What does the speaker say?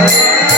Música